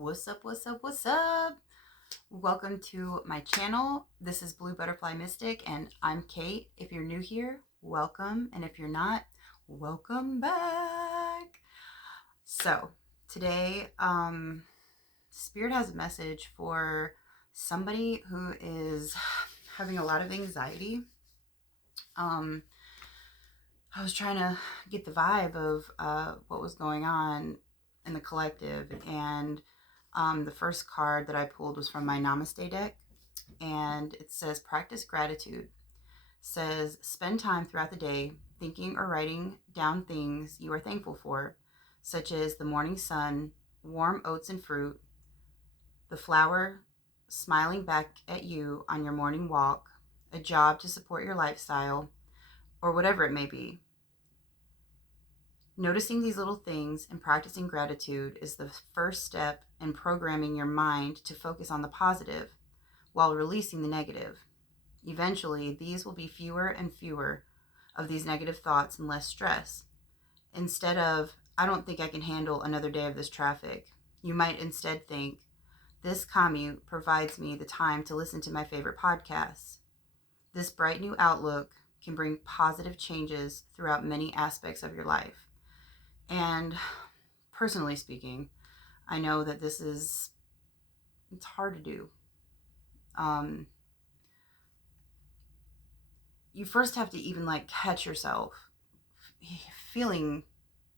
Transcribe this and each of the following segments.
What's up, what's up, what's up? Welcome to my channel. This is Blue Butterfly Mystic and I'm Kate. If you're new here, welcome. And if you're not, welcome back. So today, Spirit has a message for somebody who is having a lot of anxiety. I was trying to get the vibe of what was going on in the collective, and the first card that I pulled was from my Namaste deck, and it says practice gratitude. It says spend time throughout the day thinking or writing down things you are thankful for, such as the morning sun, warm oats and fruit, the flower smiling back at you on your morning walk, a job to support your lifestyle, or whatever it may be. Noticing these little things and practicing gratitude is the first step in programming your mind to focus on the positive while releasing the negative. Eventually, these will be fewer and fewer of these negative thoughts and less stress. Instead of, I don't think I can handle another day of this traffic, you might instead think, this commute provides me the time to listen to my favorite podcasts. This bright new outlook can bring positive changes throughout many aspects of your life. And personally speaking, I know that it's hard to do. You first have to even catch yourself feeling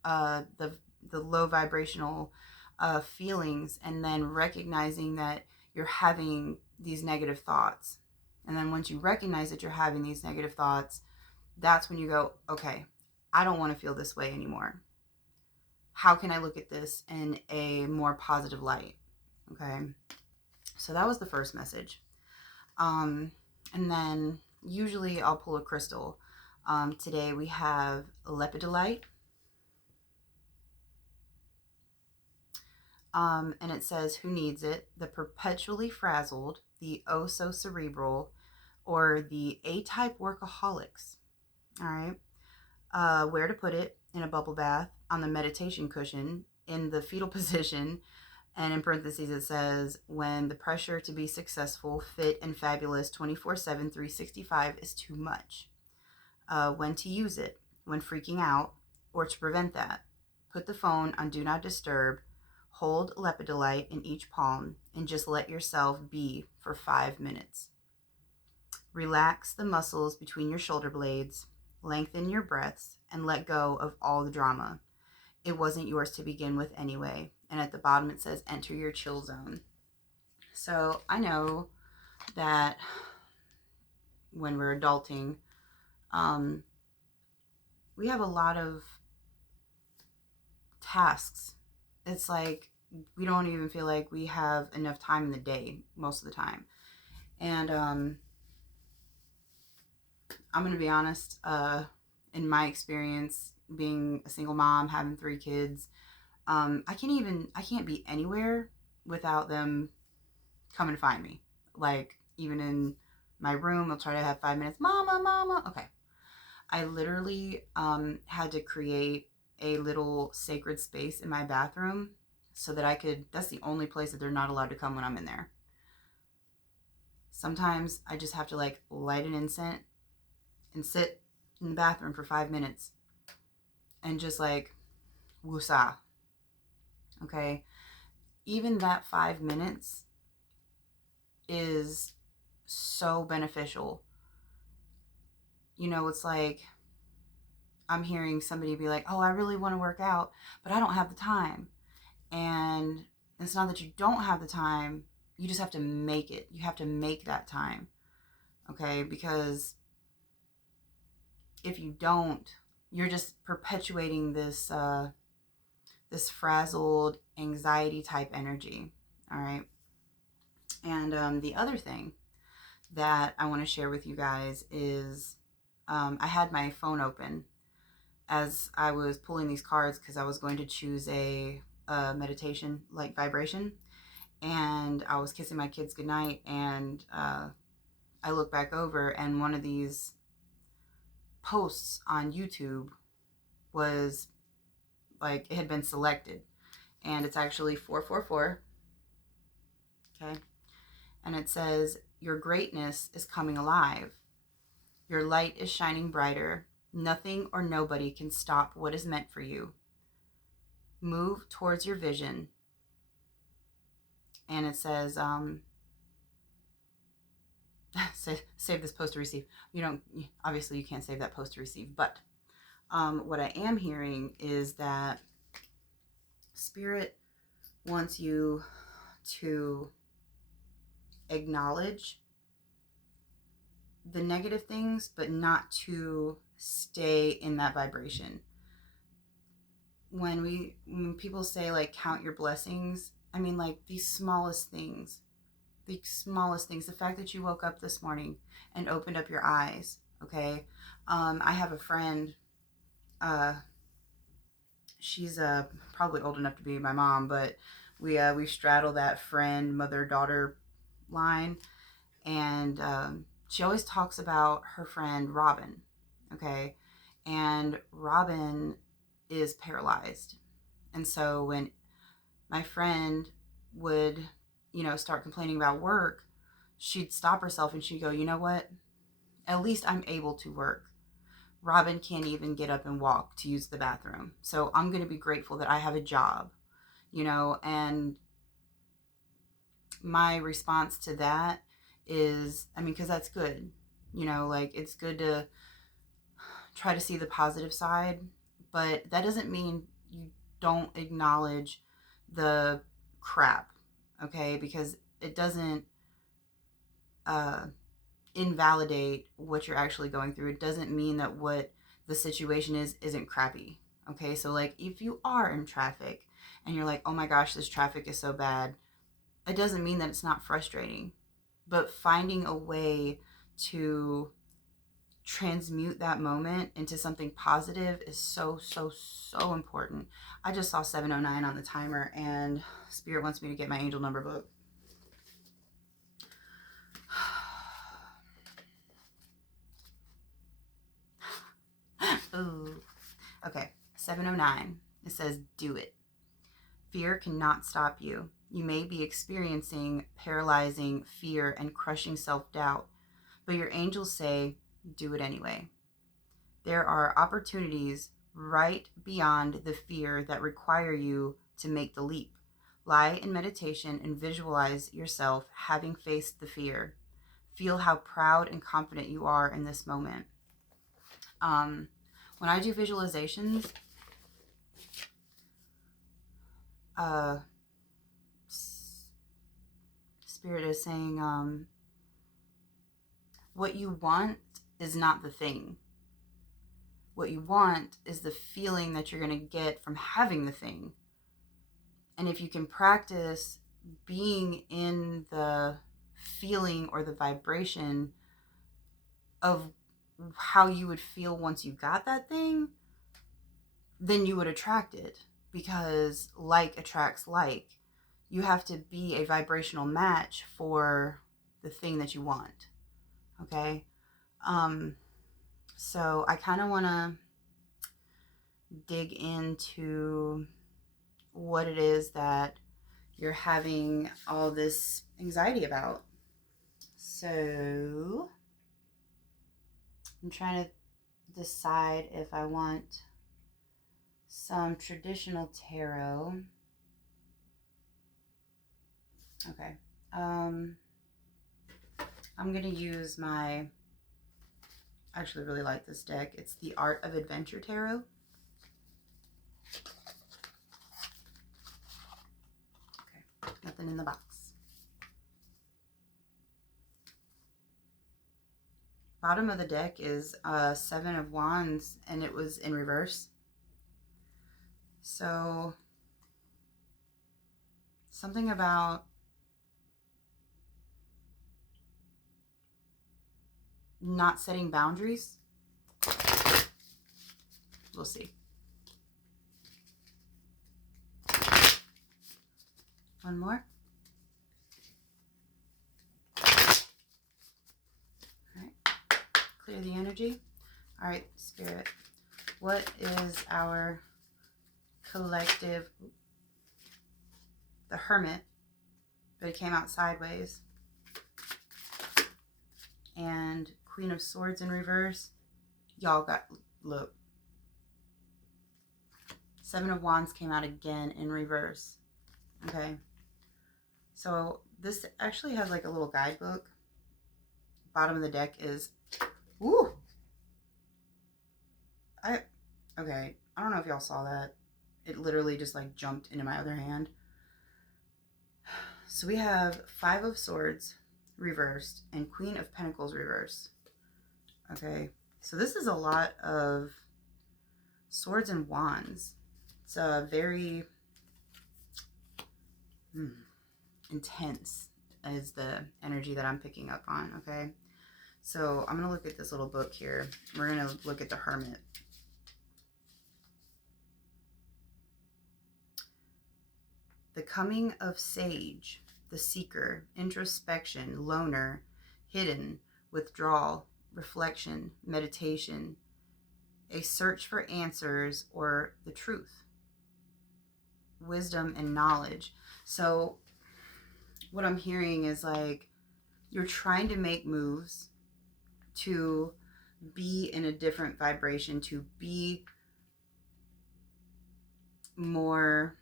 the low vibrational feelings, and then recognizing that you're having these negative thoughts. And then once you recognize that you're having these negative thoughts, that's when you go, okay, I don't want to feel this way anymore. How can I look at this in a more positive light? Okay. So that was the first message. And then usually I'll pull a crystal. Today we have lepidolite. And it says, who needs it? The perpetually frazzled, the oh so cerebral, or the A-type workaholics. All right. Where to put it? In a bubble bath, on the meditation cushion, in the fetal position, and in parentheses it says, when the pressure to be successful, fit, and fabulous 24/7, 365 is too much. When to use it, when freaking out, or to prevent that. Put the phone on Do Not Disturb, hold lepidolite in each palm, and just let yourself be for 5 minutes. Relax the muscles between your shoulder blades, lengthen your breaths, and let go of all the drama. It wasn't yours to begin with anyway. And at the bottom it says, enter your chill zone. So I know that when we're adulting, we have a lot of tasks. It's like we don't even feel like we have enough time in the day most of the time. And I'm going to be honest, in my experience, being a single mom, having 3 kids, I can't be anywhere without them coming to find me. Like, even in my room, I'll try to have 5 minutes. Mama, mama. Okay. I literally had to create a little sacred space in my bathroom so that that's the only place that they're not allowed to come when I'm in there. Sometimes I just have to light an incense and sit in the bathroom for 5 minutes and just woosah. Okay. Even that 5 minutes is so beneficial. It's like I'm hearing somebody be like, oh, I really want to work out, but I don't have the time. And it's not that you don't have the time, you just have to make it. You have to make that time. Okay? Because if you don't, you're just perpetuating this frazzled anxiety type energy. All right? And the other thing that I want to share with you guys is I had my phone open as I was pulling these cards because I was going to choose a meditation vibration, and I was kissing my kids goodnight, and I looked back over, and one of these posts on YouTube was it had been selected, and it's actually 444, Okay. And it says, your greatness is coming alive. Your light is shining brighter. Nothing or nobody can stop what is meant for you. Move towards your vision. And it says, save this post to receive. Obviously you can't save that post to receive, but what I am hearing is that Spirit wants you to acknowledge the negative things, but not to stay in that vibration. When people say like count your blessings, I mean like these smallest things, the fact that you woke up this morning and opened up your eyes. Okay. I have a friend, she's probably old enough to be my mom, but we straddle that friend mother daughter line, and she always talks about her friend Robin. Okay. And Robin is paralyzed, and so when my friend would start complaining about work, she'd stop herself and she'd go, you know what, at least I'm able to work. Robin can't even get up and walk to use the bathroom, so I'm going to be grateful that I have a job. And my response to that is, I mean, because that's good. Like, it's good to try to see the positive side, but that doesn't mean you don't acknowledge the crap. Okay. Because it doesn't invalidate what you're actually going through. It doesn't mean that what the situation isn't crappy. Okay. So like, if you are in traffic and you're like, oh my gosh, this traffic is so bad, it doesn't mean that it's not frustrating, but finding a way to transmute that moment into something positive is so, so, so important. I just saw 7:09 on the timer, and Spirit wants me to get my angel number book. Ooh. Okay, 7:09. It says, do it. Fear cannot stop you. You may be experiencing paralyzing fear and crushing self-doubt, but your angels say, do it anyway. There are opportunities right beyond the fear that require you to make the leap. Lie in meditation and visualize yourself having faced the fear. Feel how proud and confident you are in this moment. When I do visualizations, Spirit is saying, what you want is not the thing. What you want is the feeling that you're going to get from having the thing. And if you can practice being in the feeling or the vibration of how you would feel once you got that thing, then you would attract it, because like attracts like. You have to be a vibrational match for the thing that you want. Okay. So I kind of want to dig into what it is that you're having all this anxiety about. So I'm trying to decide if I want some traditional tarot. Okay. I'm going to use I actually really like this deck. It's the Art of Adventure Tarot. Okay. Nothing in the box. Bottom of the deck is Seven of Wands, and it was in reverse. So something about not setting boundaries. We'll see. One more. All right. Clear the energy. All right, Spirit. What is our collective, the Hermit, but it came out sideways. And Queen of Swords in reverse. Y'all got, look. Seven of Wands came out again in reverse. Okay. So this actually has like a little guidebook. Bottom of the deck is, ooh. Okay. I don't know if y'all saw that. It literally just like jumped into my other hand. So we have Five of Swords reversed and Queen of Pentacles reversed. Okay. So this is a lot of swords and wands. It's a very intense is the energy that I'm picking up on, okay? So I'm going to look at this little book here. We're going to look at the Hermit. The coming of sage, the seeker, introspection, loner, hidden, withdrawal, reflection, meditation, a search for answers or the truth, wisdom and knowledge. So what I'm hearing is like you're trying to make moves to be in a different vibration, to be more,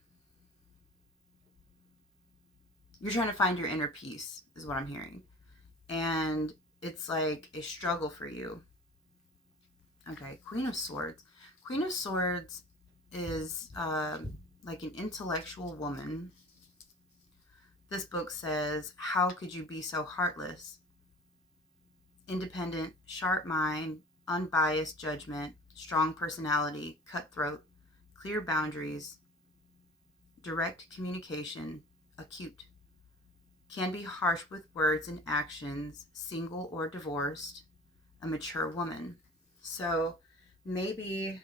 you're trying to find your inner peace is what I'm hearing. And it's like a struggle for you. Okay, Queen of Swords. Queen of Swords is like an intellectual woman. This book says, how could you be so heartless? Independent, sharp mind, unbiased judgment, strong personality, cutthroat, clear boundaries, direct communication, acute. Can be harsh with words and actions, single or divorced, a mature woman. So maybe,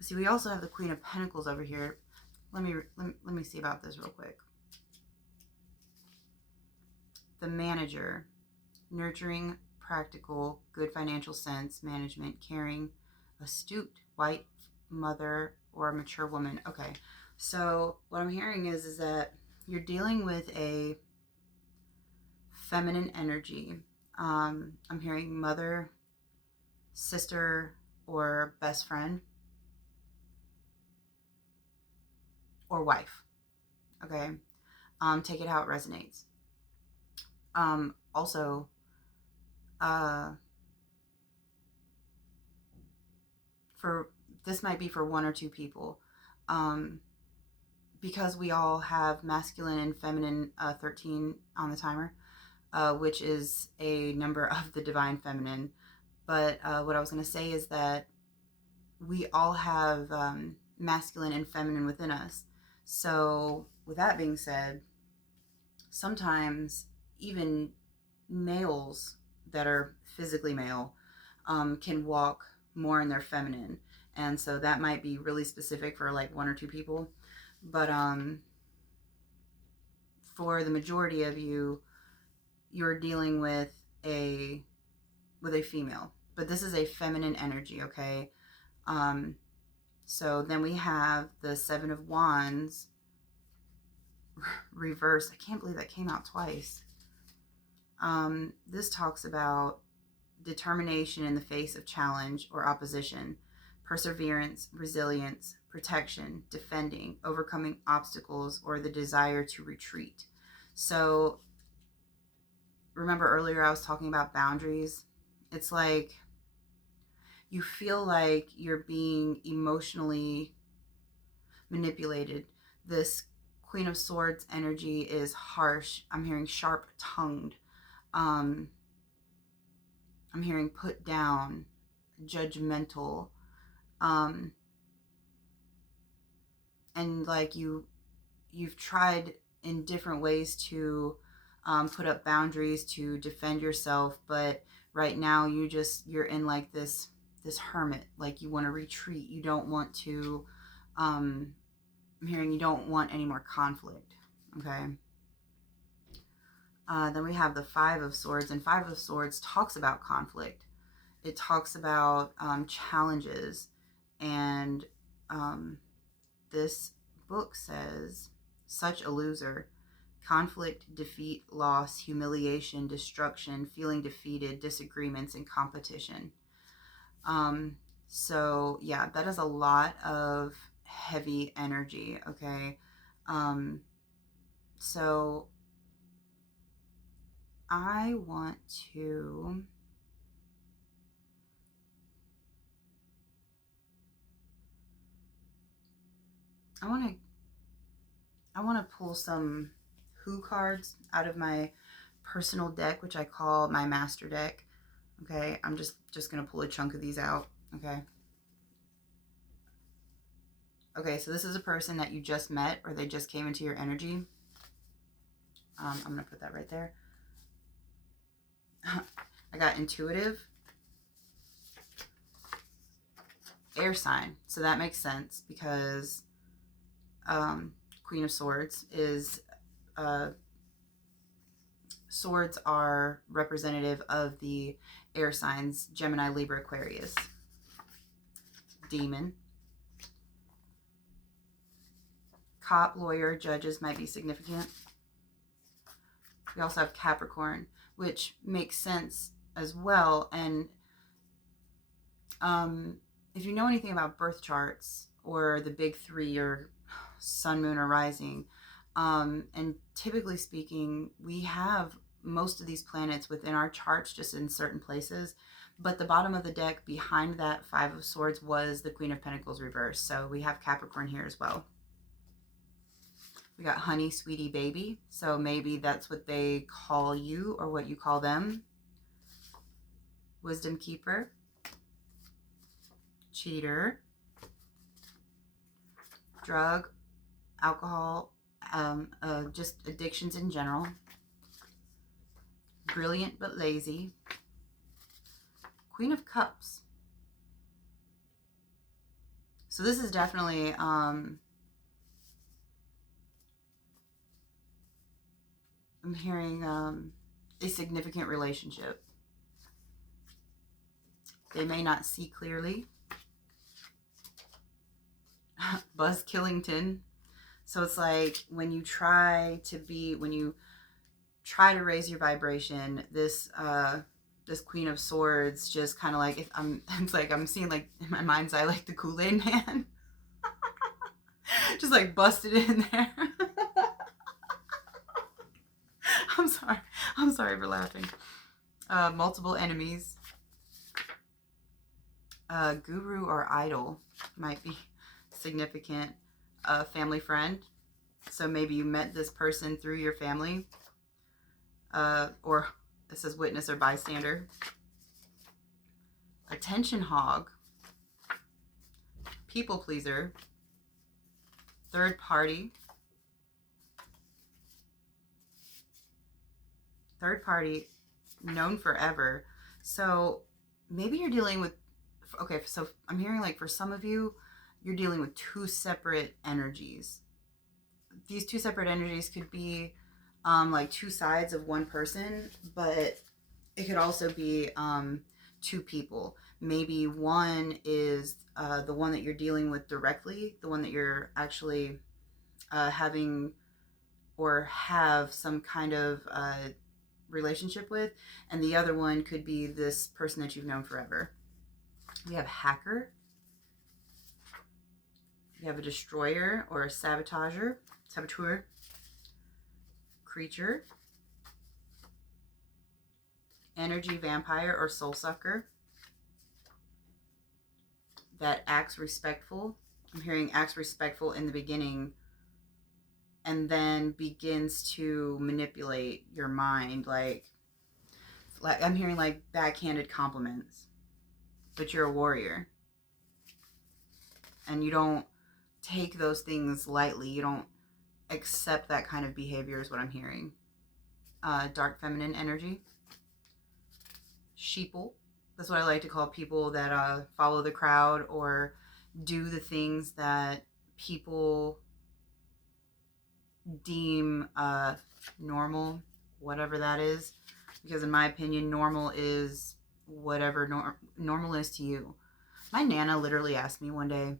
see, we also have the Queen of Pentacles over here. Let me see about this real quick. The manager, nurturing, practical, good financial sense, management, caring, astute, white mother, or a mature woman. Okay, so what I'm hearing is that you're dealing with a feminine energy. I'm hearing mother, sister, or best friend, or wife. Okay, take it how it resonates. Also, for this might be for one or two people, because we all have masculine and feminine 13 on the timer, which is a number of the divine feminine. But what I was going to say is that we all have masculine and feminine within us. So with that being said, sometimes even males that are physically male can walk more in their feminine. And so that might be really specific for like one or two people. But for the majority of you, you're dealing with a female. But this is a feminine energy, okay? So then we have the Seven of Wands reversed. I can't believe that came out twice. This talks about determination in the face of challenge or opposition, perseverance, resilience, protection, defending, overcoming obstacles, or the desire to retreat. So remember earlier I was talking about boundaries? It's like you feel like you're being emotionally manipulated. This Queen of Swords energy is harsh. I'm hearing sharp-tongued. I'm hearing put down, judgmental, and like you've tried in different ways to put up boundaries to defend yourself, but right now you're in like this hermit, like you want to retreat. You don't want to. I'm hearing you don't want any more conflict. Okay. Then we have the Five of Swords, and Five of Swords talks about conflict. It talks about challenges, and this book says, such a loser, conflict, defeat, loss, humiliation, destruction, feeling defeated, disagreements, and competition. Um, so yeah, that is a lot of heavy energy. Okay. Um, so I want to, I want to, I want to pull some Who cards out of my personal deck, which I call my master deck. Okay. I'm just going to pull a chunk of these out. Okay. Okay. So this is a person that you just met or they just came into your energy. I'm going to put that right there. I got intuitive, air sign. So that makes sense because Queen of Swords is, swords are representative of the air signs, Gemini, Libra, Aquarius. Demon. Cop, lawyer, judges might be significant. We also have Capricorn, which makes sense as well. And if you know anything about birth charts or the big three or sun, moon, or rising, and typically speaking, we have most of these planets within our charts, just in certain places. But the bottom of the deck behind that Five of Swords was the Queen of Pentacles reversed. So we have Capricorn here as well. We got honey, sweetie, baby. So maybe that's what they call you or what you call them. Wisdom keeper. Cheater. Drug, alcohol, just addictions in general. Brilliant but lazy. Queen of Cups. So this is definitely I'm hearing a significant relationship. They may not see clearly. Buzz Killington. So it's like when you try to raise your vibration, this this Queen of Swords just kind of like, it's like I'm seeing like in my mind's eye like the Kool-Aid Man. Just like busted in there. I'm sorry for laughing. Multiple enemies. Guru or idol might be significant. Family friend. So maybe you met this person through your family. Or it says witness or bystander. Attention hog. People pleaser. Third party. Third party, known forever. So maybe you're dealing with, okay, so I'm hearing like for some of you, you're dealing with two separate energies. These two separate energies could be like two sides of one person, but it could also be two people. Maybe one is the one that you're dealing with directly, the one that you're actually having or have some kind of relationship with, and the other one could be this person that you've known forever. We have hacker. We have a destroyer or a saboteur. Creature. Energy vampire or soul sucker. That acts respectful. I'm hearing acts respectful in the beginning and then begins to manipulate your mind. Like I'm hearing like backhanded compliments, but you're a warrior and you don't take those things lightly. You don't accept that kind of behavior is what I'm hearing. Dark feminine energy. Sheeple. That's what I like to call people that follow the crowd or do the things that people deem normal, whatever that is. Because in my opinion, normal is whatever normal is to you. My Nana literally asked me one day,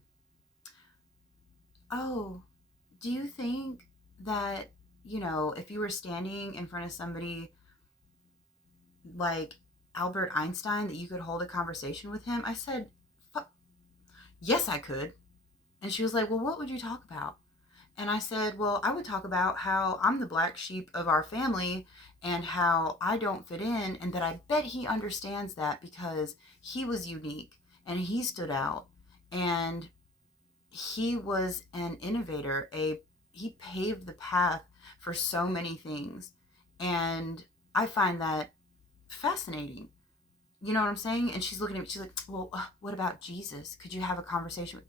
oh, do you think that you know, if you were standing in front of somebody like Albert Einstein, that you could hold a conversation with him. I said, yes, I could. And she was like, well, what would you talk about? And I said, well, I would talk about how I'm the black sheep of our family and how I don't fit in, and that I bet he understands that because he was unique and he stood out and he was an innovator. He paved the path for so many things. And I find that fascinating. You know what I'm saying? And she's looking at me, she's like, well, what about Jesus? Could you have a conversation with,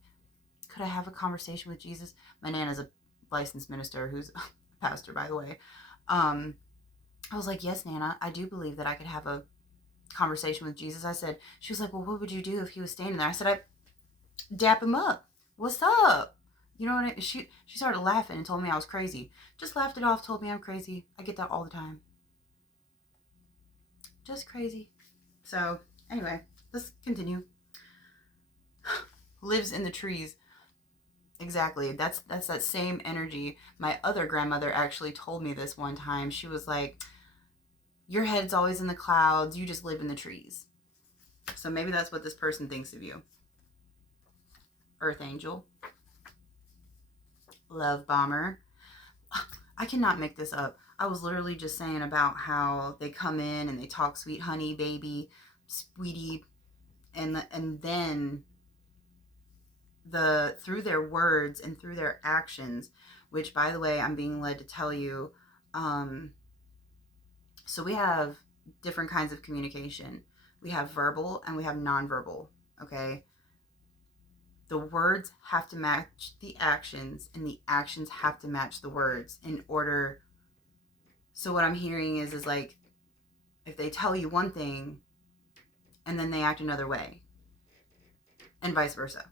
could I have a conversation with Jesus? My Nana's a licensed minister who's a pastor, by the way. Um, I was like, yes, Nana, I do believe that I could have a conversation with Jesus. I said, she was like, well, what would you do if he was standing there? I said, I dap him up. What's up? You know what I mean? She started laughing and told me I was crazy. Just laughed it off, told me I'm crazy. I get that all the time. Just crazy. So, anyway, let's continue. Lives in the trees. Exactly. That's that same energy. My other grandmother actually told me this one time. She was like, your head's always in the clouds. You just live in the trees. So maybe that's what this person thinks of you. Earth Angel. Love Bomber. I cannot make this up. I was literally just saying about how they come in and they talk sweet honey, baby, sweetie, and then through their words and through their actions, which, by the way, I'm being led to tell you. So we have different kinds of communication. We have verbal and we have nonverbal. Okay. The words have to match the actions, and the actions have to match the words in order. So what I'm hearing is like, if they tell you one thing and then they act another way, and vice versa.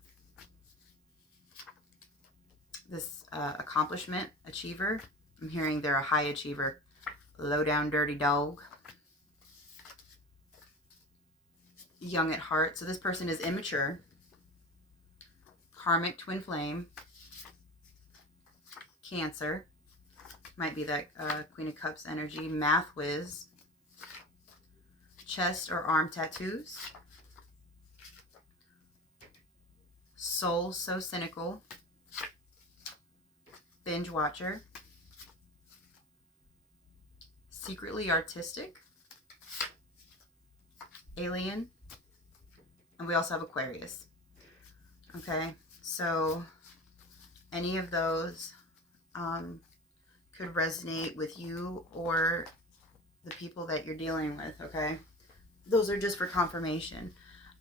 This accomplishment achiever, I'm hearing they're a high achiever. Low down dirty dog. Young at heart. So this person is immature. Karmic twin flame. Cancer. Might be that Queen of Cups energy. Math whiz. Chest or arm tattoos. Soul so cynical. Binge watcher. Secretly artistic. Alien. And we also have Aquarius. Okay, so any of those could resonate with you or the people that you're dealing with, okay? Those are just for confirmation.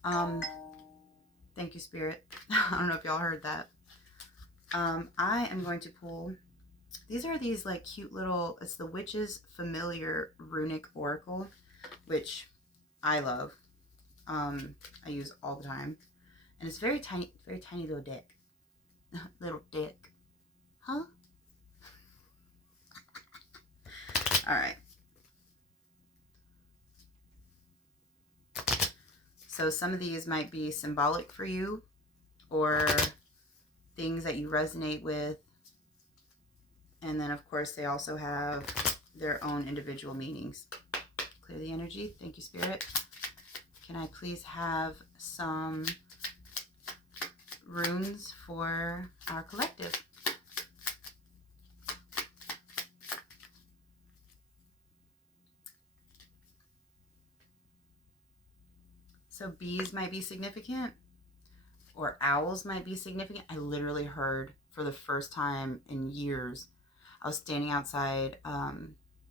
Thank you, Spirit. I don't know if y'all heard that. I am going to pull, these are these like cute little, it's the Witch's Familiar Runic Oracle, which I love. I use all the time. And it's very tiny little deck. Little deck. Huh? Alright. So some of these might be symbolic for you, or things that you resonate with. And then, of course, they also have their own individual meanings. Clear the energy. Thank you, Spirit. Can I please have some runes for our collective? So bees might be significant, or owls might be significant. I literally heard for the first time in years, I was standing outside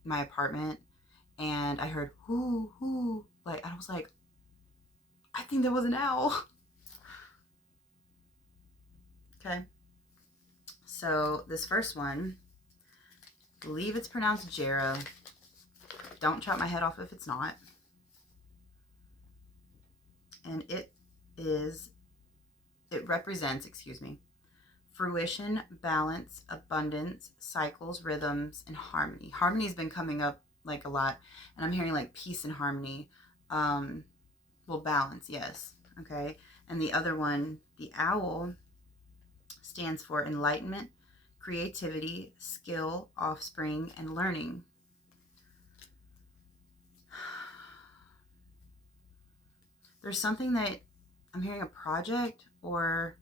my apartment and I heard whoo, whoo. Like, I was like, I think that was an owl. Okay. So this first one, I believe it's pronounced Jera. Don't chop my head off if it's not. And it represents, fruition, balance, abundance, cycles, rhythms, and harmony. Harmony's been coming up like a lot, and I'm hearing like peace and harmony. Well, balance, yes. Okay. And the other one, the owl, stands for enlightenment, creativity, skill, offspring, and learning. There's something that I'm hearing, a project or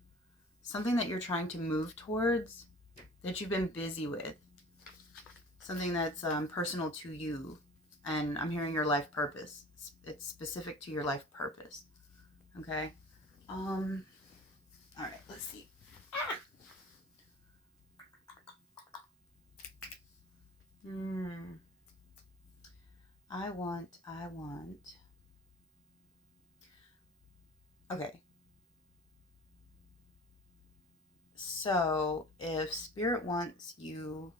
something that you're trying to move towards that you've been busy with. Something that's personal to you. And I'm hearing your life purpose. It's specific to your life purpose. Okay? All right, let's see. I want. Okay. So, if Spirit wants you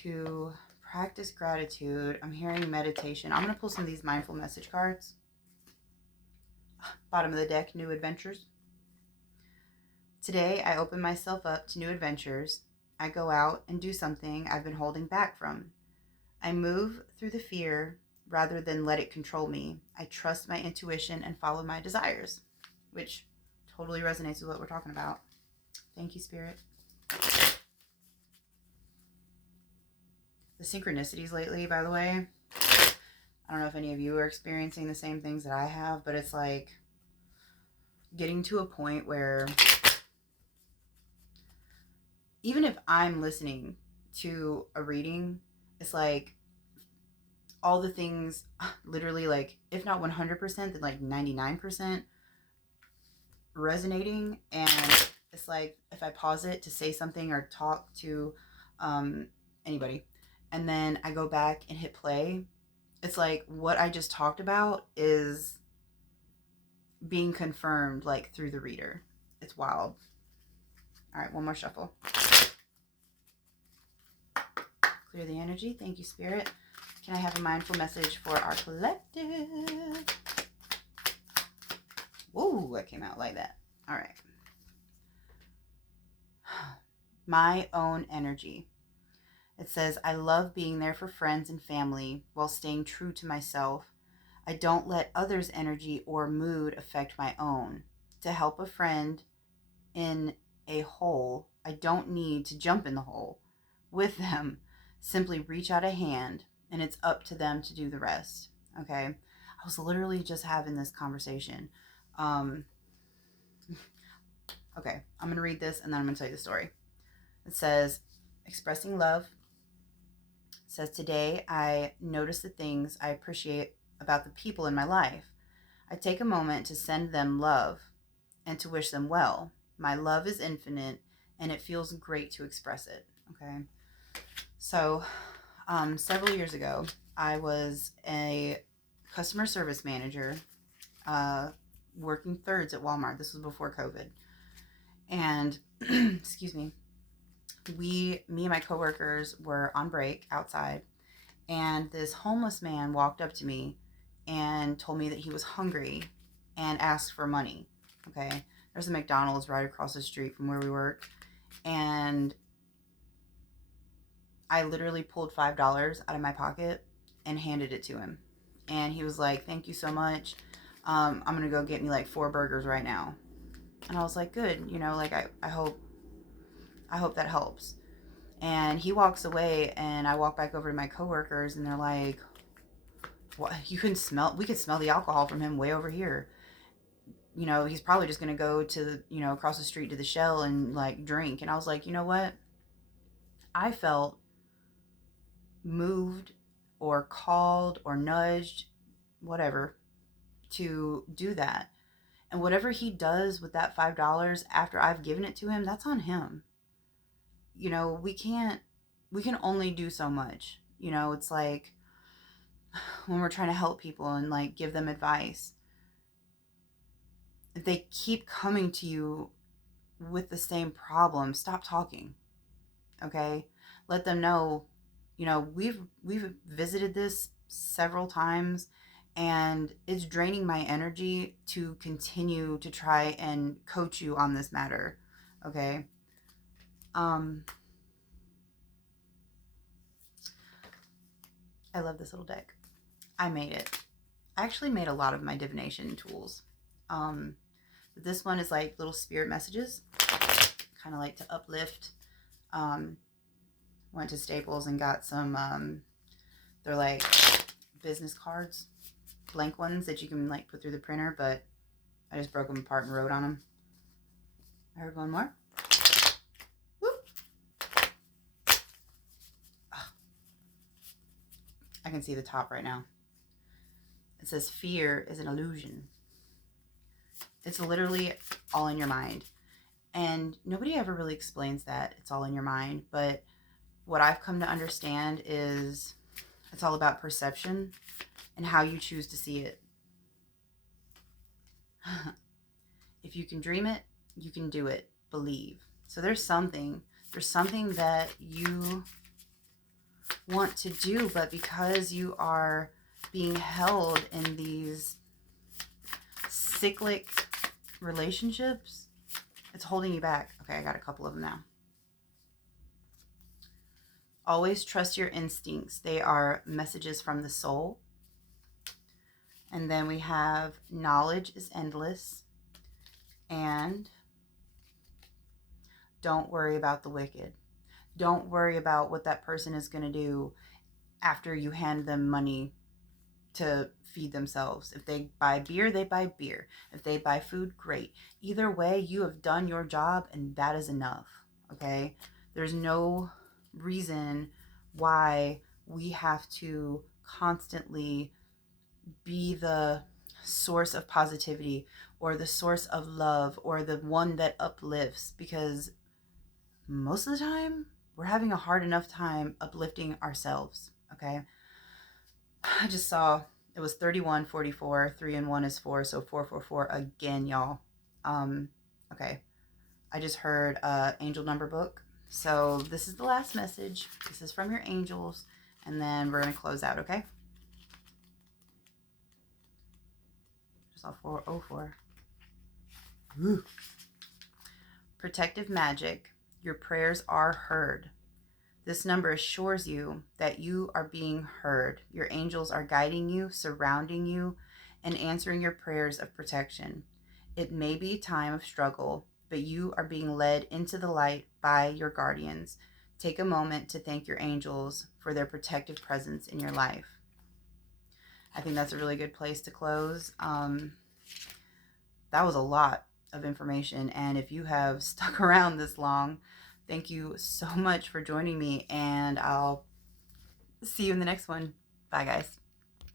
to practice gratitude, I'm hearing meditation. I'm going to pull some of these mindful message cards. Bottom of the deck, new adventures. Today, I open myself up to new adventures. I go out and do something I've been holding back from. I move through the fear rather than let it control me. I trust my intuition and follow my desires, which totally resonates with what we're talking about. Thank you, Spirit. The synchronicities lately, by the way, I don't know if any of you are experiencing the same things that I have, but it's like getting to a point where even if I'm listening to a reading, it's like all the things literally, like, if not 100%, then like 99% resonating. And it's like if I pause it to say something or talk to anybody, and then I go back and hit play, it's like what I just talked about is being confirmed, like, through the reader. It's wild. All right, one more shuffle. Clear the energy. Thank you, Spirit. Can I have a mindful message for our collective? Whoa, that came out like that. All right. My own energy. It says, I love being there for friends and family while staying true to myself. I don't let others' energy or mood affect my own. To help a friend in a hole, I don't need to jump in the hole with them. Simply reach out a hand, and it's up to them to do the rest. Okay? I was literally just having this conversation. Okay, I'm going to read this, and then I'm going to tell you the story. It says, expressing love. It says, today I notice the things I appreciate about the people in my life. I take a moment to send them love and to wish them well. My love is infinite, and it feels great to express it. Okay. So, several years ago, I was a customer service manager, working thirds at Walmart. This was before COVID. And, excuse me, me and my coworkers were on break outside, and this homeless man walked up to me and told me that he was hungry and asked for money. Okay. There's a McDonald's right across the street from where we work. And I literally pulled $5 out of my pocket and handed it to him. And he was like, thank you so much. I'm going to go get me like 4 burgers right now. And I was like, good. You know, like, I hope that helps. And he walks away, and I walk back over to my coworkers, and they're like, what? We could smell the alcohol from him way over here. You know, he's probably just going to go to, across the street to the Shell and like drink. And I was like, you know what? I felt moved or called or nudged, whatever, to do that. And whatever he does with that $5 after I've given it to him, that's on him. You know, we can only do so much. You know, it's like when we're trying to help people and like give them advice, if they keep coming to you with the same problem, stop talking. Okay? Let them know, we've visited this several times, and it's draining my energy to continue to try and coach you on this matter. Okay? I love this little deck. I made it. I actually made a lot of my divination tools. This one is like little spirit messages, kind of like to uplift Um, went to Staples and got some, they're like business cards, blank ones that you can like put through the printer, but I just broke them apart and wrote on them. I heard one more. Whoop. Oh, I can see the top right now. It says fear is an illusion. It's literally all in your mind. And nobody ever really explains that it's all in your mind. But what I've come to understand is it's all about perception and how you choose to see it. If you can dream it, you can do it. Believe. So there's something that you want to do, but because you are being held in these cyclic relationships, it's holding you back. Okay, I got a couple of them now. Always trust your instincts. They are messages from the soul. And then we have knowledge is endless. And don't worry about the wicked. Don't worry about what that person is going to do after you hand them money to feed themselves. If they buy beer, they buy beer. If they buy food, great. Either way, you have done your job and that is enough. Okay? There's no reason why we have to constantly be the source of positivity or the source of love or the one that uplifts, because most of the time we're having a hard enough time uplifting ourselves. Okay, I just saw it was 3144, 3 and 1 is 4, so 444 again, y'all. Okay, I just heard angel number book. So this is the last message. This is from your angels, and then we're going to close out, okay? Just saw 404. Ooh. Protective magic. Your prayers are heard. This number assures you that you are being heard. Your angels are guiding you, surrounding you, and answering your prayers of protection. It may be a time of struggle, but you are being led into the light by your guardians. Take a moment to thank your angels for their protective presence in your life. I think that's a really good place to close. That was a lot of information, and if you have stuck around this long, thank you so much for joining me, and I'll see you in the next one. Bye, guys.